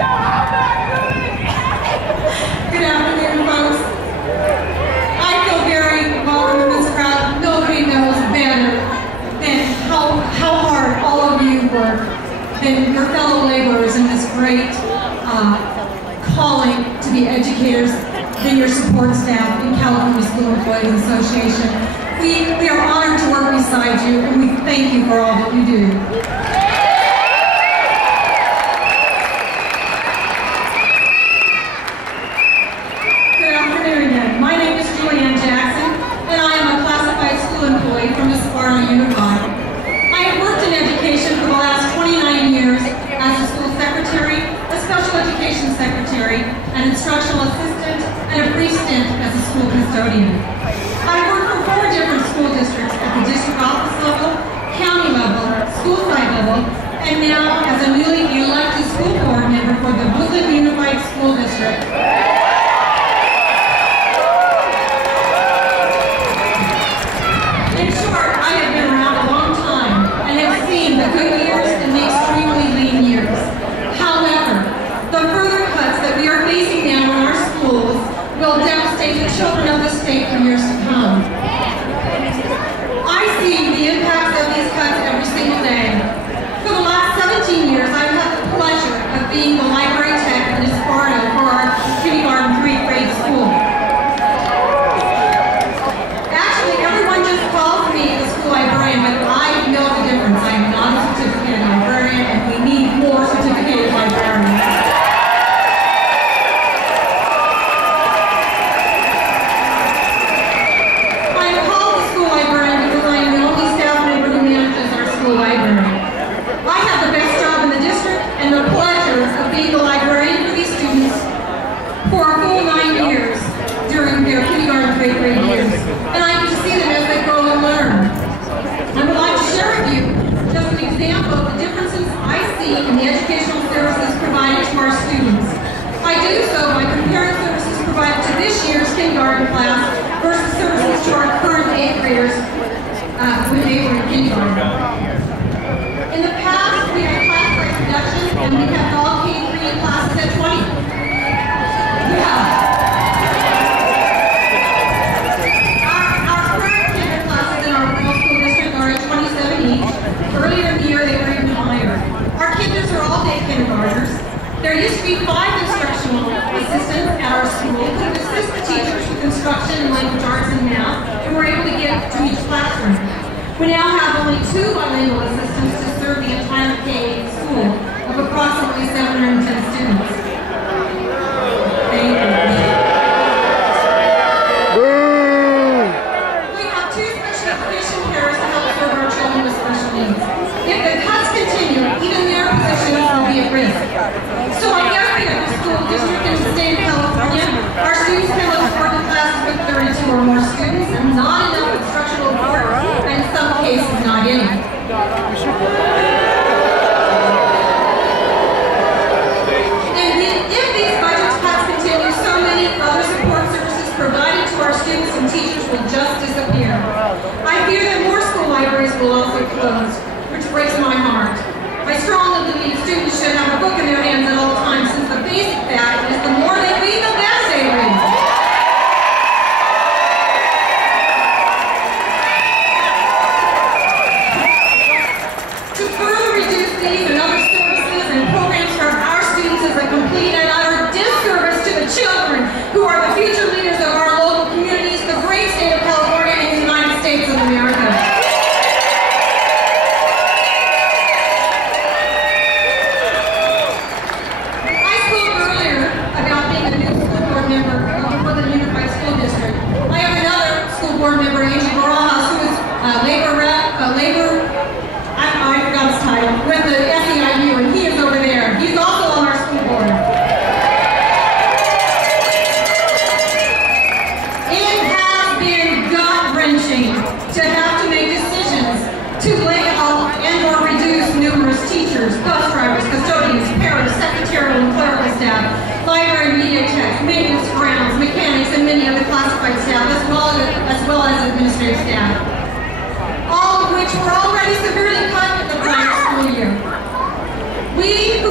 Good afternoon, folks. I feel very welcome in this crowd. Nobody knows better than how hard all of you work, than your fellow laborers in this great calling to be educators, than your support staff in California School Employees Association. We are honored to work beside you, and we thank you for all that you do. Good afternoon. My name is Juliann Jackson, and I am a classified school employee from Esparta Unified. I have worked in education for the last 29 years as a school secretary, a special education secretary, an instructional assistant, and a brief stint as a school custodian. I've worked for 4 different school districts at the district office level, county level, school site level, and now as a newly elected school board member for the Woodland Unified School District. In short, I have been around a long time and have seen the good years and the extremely lean years. However, the further cuts that we are facing now in our schools will devastate the children of the state for years to come. I see the impacts of these cuts every single day. For the last 17 years, I've had the pleasure of being the library tech in Esparta for our kindergarten 3rd grade school. Actually, everyone just calls me the school librarian, but I know the difference. I am not a certificated librarian, and we need more certificated librarians. And I can see them as they grow and learn. I would like to share with you just an example of the differences I see in the educational services provided to our students. I do so by comparing services provided to this year's kindergarten class versus services to our current 8th graders when they were in kindergarten. In the past, we had class size reduction and we kept all K-3 classes at 20. Yeah. Earlier in the year, they were even higher. Our kids are all-day kindergartners. There used to be 5 instructional assistants at our school who would assist the teachers with instruction in language arts and math, and were able to get to each classroom. We now have only 2 bilingual assistants to serve the entire K school of approximately 710 students. Thank you. We have 2 special education pairs to help serve our children with special needs. If the cuts continue, even their positions will be at risk. So at every other school district in the state of California, our students can look forward to classes with 32 or more students and not enough instructional support, and in some cases not any. And if these budget cuts continue, so many other support services provided to our students and teachers will just disappear. I fear that more school libraries will also close, which breaks my heart. I strongly believe students should have a book in their hands at all times, since the basic fact is the more they read, the better they read. To further reduce these and other services and programs for our students is a complete and utter disservice to the children who are the future leaders of our local communities, the great state of California, and the United States of America. I spoke earlier about being a new school board member of the Woodland Unified School District. I have another school board member, Angel Barajas, who is I forgot his title, with the SEIU, and he is over there. He's also on our school board. It has been gut-wrenching to have to make decisions to lay off and or reduce numerous teachers, bus drivers, custodians, paras, secretarial and clerical staff, library media techs, maintenance grounds, mechanics, and many other classified staff, as well as administrative staff, all of which were already severely cut in the prior school year. We who